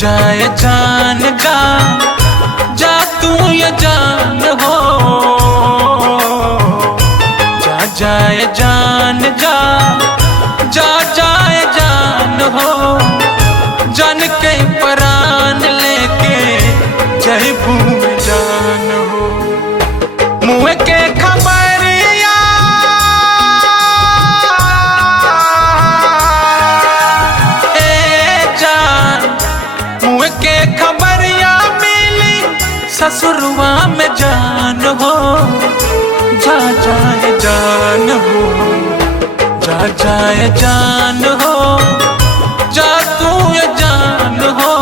जाए जान जा, जा तू ये जान हो। जा जाए जान जा, जा जाए जान हो। जान के प्राण लेके जय भूम जान हो। मुँह के खबरिया ए जान, मुँह के खबरिया मिली ससुरवा में जान हो। जा जाए जान हो, जा जाए जान हो। जा तू ये जान हो।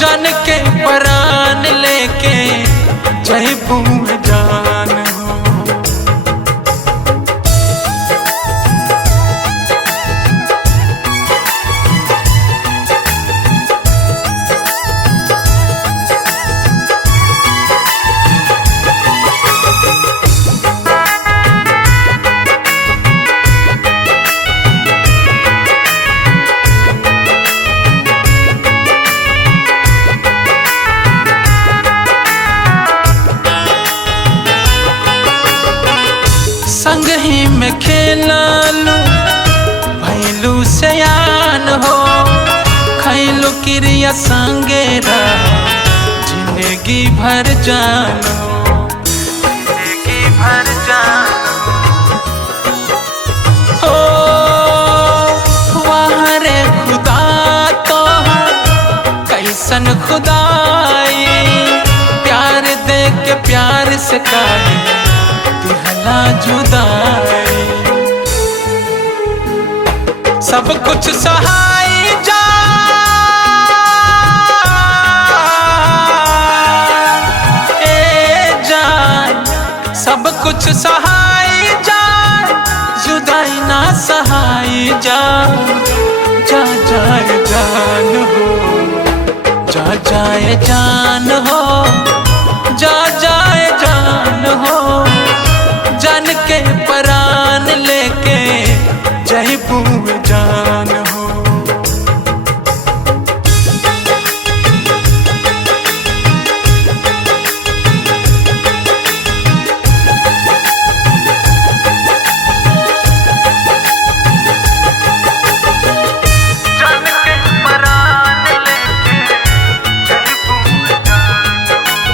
जान के प्राण लेके जय भूम जान हो। संग ही में खेलालू भैलू सयान हो। खैलू क्रिया संगेरा जिंदगी भर जान हो। जिंदगी भर जान हो। वाह रे खुदा तो कैसन खुदाई, प्यार दे के प्यार से काहे दिहला जुदाई। सब कुछ सहाय जा, ए जान, सब कुछ सहाय जा। जुदाई ना सहाय जा, जा जाए जान हो। जा जाए जान हो, जा जाए जान हो। जान के प्राण लेके जय भूम जान हो। जान के प्राण लेके जय भूम जान हो।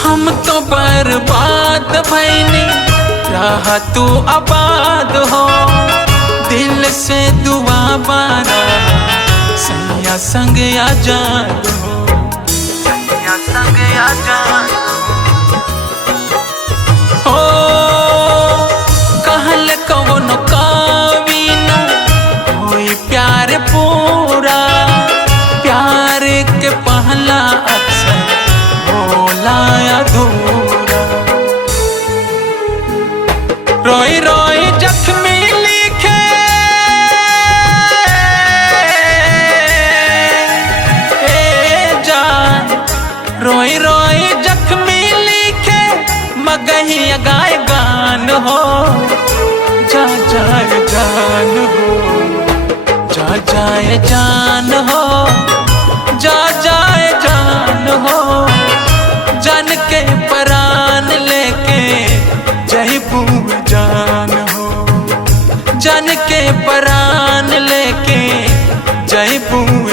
हम तो बर्बाद भैनी, रहा तू आबाद हो। दिल से दुआ बारा सैया संग आजाद हो। सैया संग आजाद हो। कहल कौन कावीना होई प्यार पूरा। प्यार के पहला अक्सर होला अधूरा। रोई रोई जख्मी लिखे ए जान, रोई रोई जख्मी लिखे मगही गाय गान हो। जा जाए जान हो, जा जाए जान हो। जा जाए जान हो। जान के प्राण लेके जय भूम जान हो। जान के प्राण लेके जय भूम